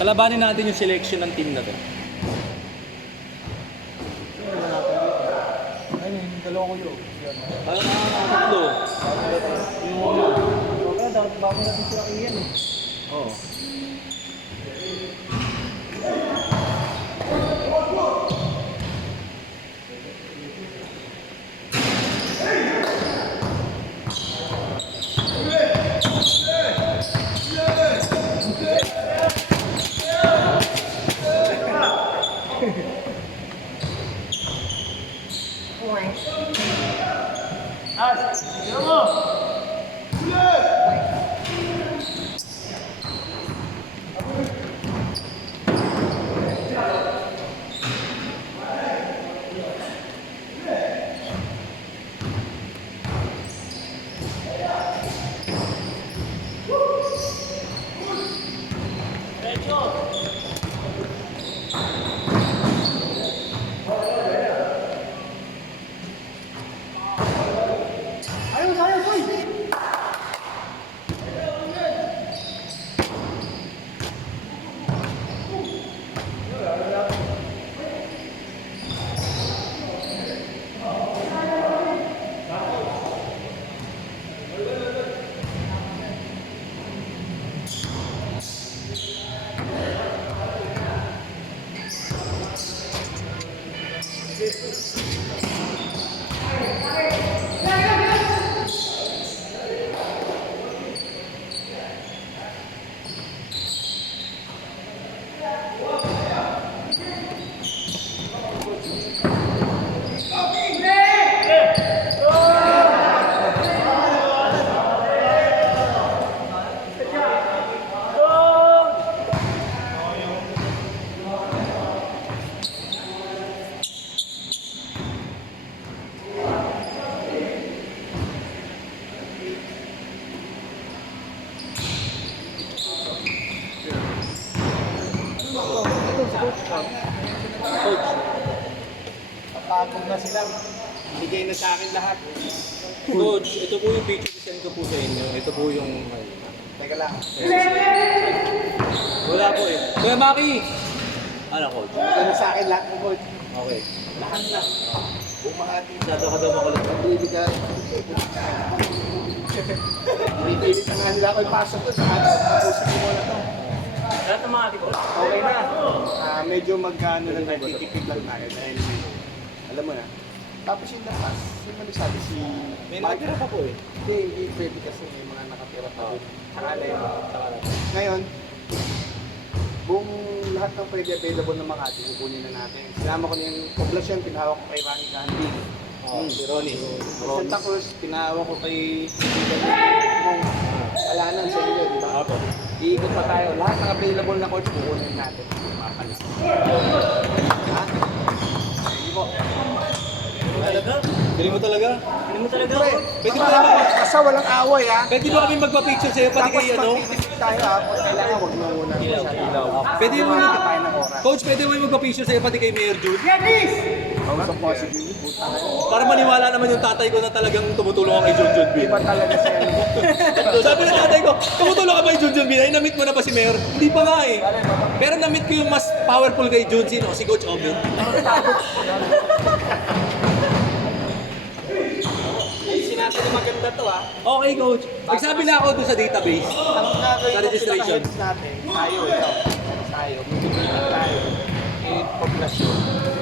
Kalabanin natin yung selection ng team na to. Ayun, yung dalawa ko yun. Parang tatlo. Okay, dapat bago natin sila iyan eh. Oo. Coach. Papagod na sila. Bigay na sa akin lahat. Coach, ito po yung picture send ko po sa inyo. Ito po yung... Teka lang. Wala po eh. Kuya Maki! Ano, Coach? Bigay na sa akin lahat ng coach. Okay. Lahat na. Bumahati. Masyado ka daw makulit. Bibigay. Pinipilit na nga nila ako ipasok ko sa akin. Tapusin ko muna to. Lahat ng mga ati ko. Okay na. Medyo mag-ano lang nagtitipid lang tayo dahil alam mo na. Tapos yung lakas, yung sabi si... May nakatira pa po eh. Hindi pwede kasi may mga nakatira pa doon. Saka na yun. Ngayon, buong lahat ng pwede available ng Makati, kukunin na natin. Sinama ko na yung poblasyon, pinahawak ko kay Ronnie Gandhi. Si Ronnie. Santa Cruz, pinahawak ko kay Mong Kalanan sa inyo, di ba? Apo. Iikot pa tayo. Lahat ng available na coach, kukunin natin. Makakalis. Ha? Hindi po. Talaga? Galing mo talaga? Galing mo talaga? Pre, Pwede ba naman? basta walang away ha. Pwede ba kami magpa-picture sa'yo pati Tapos kay ano? magtitipid tayo ha. Kung kailangan, huwag mo muna masyado. Pwede mo Hindi tayo ng oras. Coach, pwede mo magpa-picture sa'yo pati kay Mayor Jude? So possibly, buta na yun. Para maniwala naman yung tatay ko na talagang tumutulong ako kay Jun Jun Bin. Iba talaga siya. Sabi ng tatay ko, tumutulong ka ba kay Jun Jun Bin? Ay, na-meet mo na ba si Mayor? Hindi pa nga eh. Pero na-meet ko yung mas powerful kay Jun. Sino? Si Coach Obin. Ayusin natin yung maganda to ha. Okay, Coach. Magsabi na ako doon sa database. Anong gagawin Sa ng registration. pinaka-heads natin? Tayo, ikaw. Tayo. Magpipilihan tayo. Poblasyon.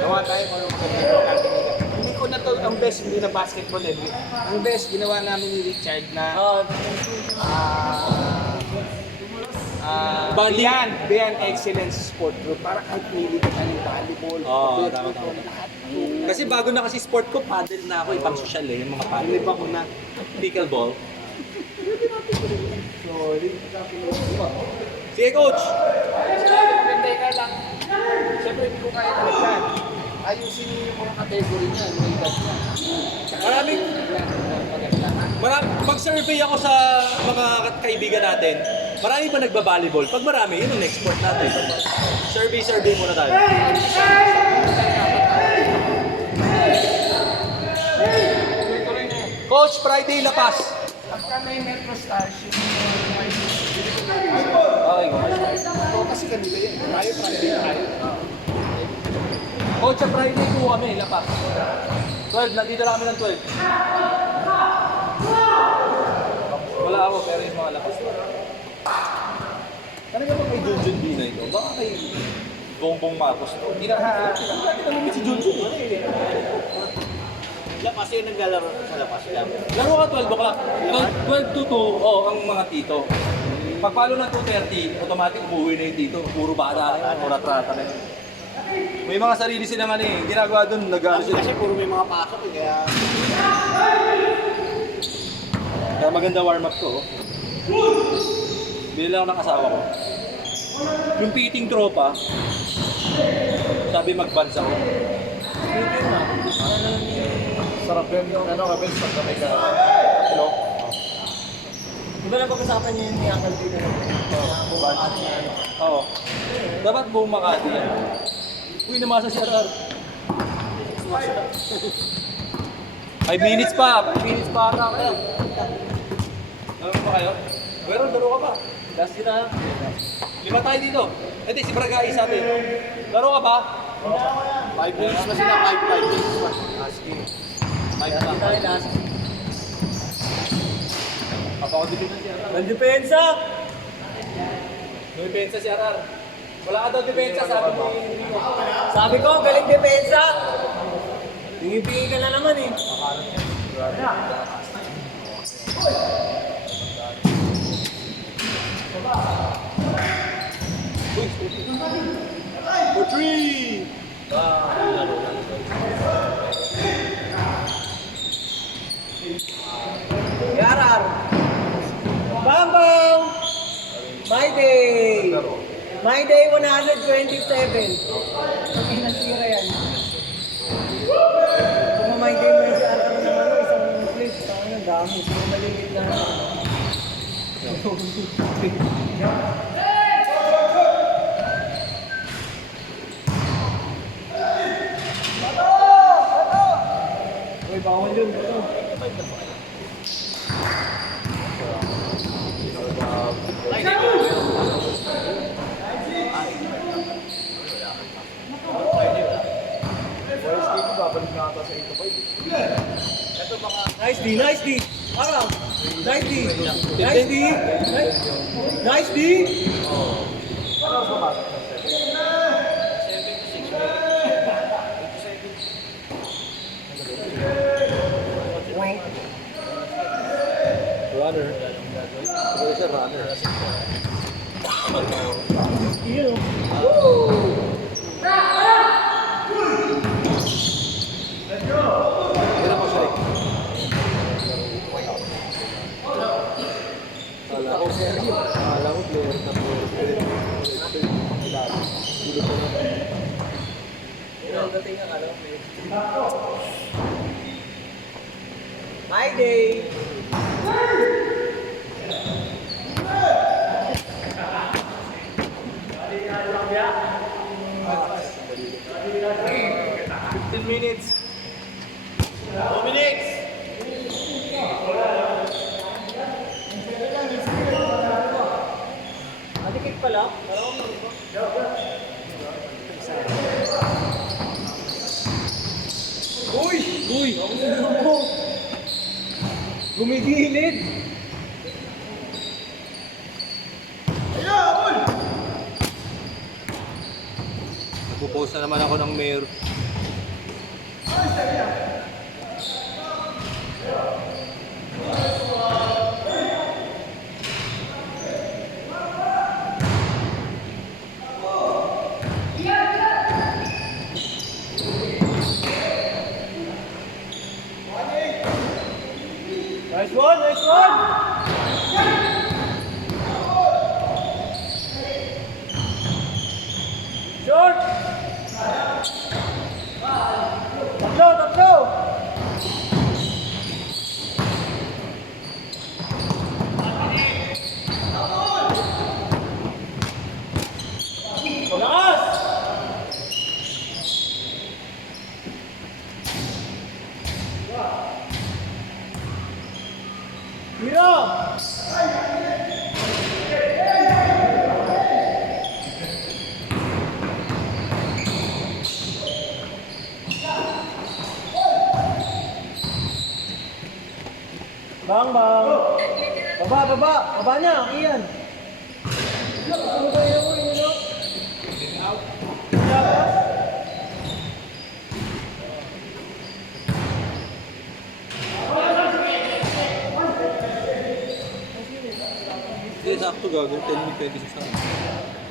Gawa tayo kung anong maganda natin. Hindi ko na to ang best, hindi na basketball eh. Ang best, ginawa namin ni Richard na Bonding. beyond excellence sport group. Para kahit pili ka ng volleyball, Oo, football, tama. lahat. Kasi bago na kasi sport ko, paddle na ako. Ipang social eh, yung mga paddle. Hindi pa ko na. Pickleball. Sorry. Sige, Coach. Teka lang. Siyempre, hindi ko kaya talaga. Ayusin niyo yung mga category niya, yung edad niya. Maraming mag-survey ako sa mga kaibigan natin. Marami ba nagba-volleyball? Pag marami, yun ang next sport natin. Survey muna tayo. Tuloy-tuloy na yun. Coach, Friday Lapas. Pagka may Metro Stars, yung bili ko na Okay, go. Ito kasi kanila yan. Tayo, Friday tayo. Coach, sa Friday po kami, lapas. 12, nandito na kami ng 12. Wala ako, pero yung mga lapas. Talaga ba kay Junjun B na ito? Baka kay Bongbong Marcos to? Hindi na namin si Junjun eh. Kasi yung naglalaro sa lapas lang. Laro ka 12 o'clock. 12 to 2, ang mga tito. Pagpalo ng 2:30, automatic umuwi na yung tito. Puro bata na yun, trata na yun. May mga sarili silang ano eh, ginagawa doon, nag-ano sila. Kasi puro may mga pasok eh, kaya... Kaya maganda warm-up to. Bili lang ako ng asawa ko. Yung piting tropa, sabi mag-bands ako. Sarap yun yung ano, Kabel, pagka may gano'n. Hello? Di ba napag-usapan niyo yung Uncle Peter? Oo. Dapat buong Makati yan. Uy, namasa si RR. 5 minutes pa. 5 minutes pa ata kayo. Laro pa kayo? Pero laro ka pa. Last year na. 5 tayo dito. Hindi, si Braga isa atin. Laro ka pa? 5 minutes na sila, 5 minutes pa. Asking. 5 pa. Tayo last. Papakodikin na si RR. Depensa! May depensa si RR. Wala ka daw depensa, sabi mo. Sabi ko, galing depensa! Tingin-tingin ka na naman eh. For 3! Yarar! Bambang! My day! My day 127. Ang inatira yan. Kung my day mo yung sa araw ng ano, isang plate, ang dami. Kung malilit lang. Uy, bawal yun. Nice D, nice D. Araw. Nice D. Nice D. Nice D. Runner. Siguro siya runner. Kailan mo siya? Kala ko player na po. My day. Minutes. 2 minutes. Matikit pala. Uy! Uy! Gumigilid. Nagpo-post na naman ako ng mayor. Nice one, nice one. Short. Tatlo, tatlo. Bang, bang. Baba, baba. Baba niya, Ian. Ano ba yun? Hindi, sakto gago. 10 minutes 26 na.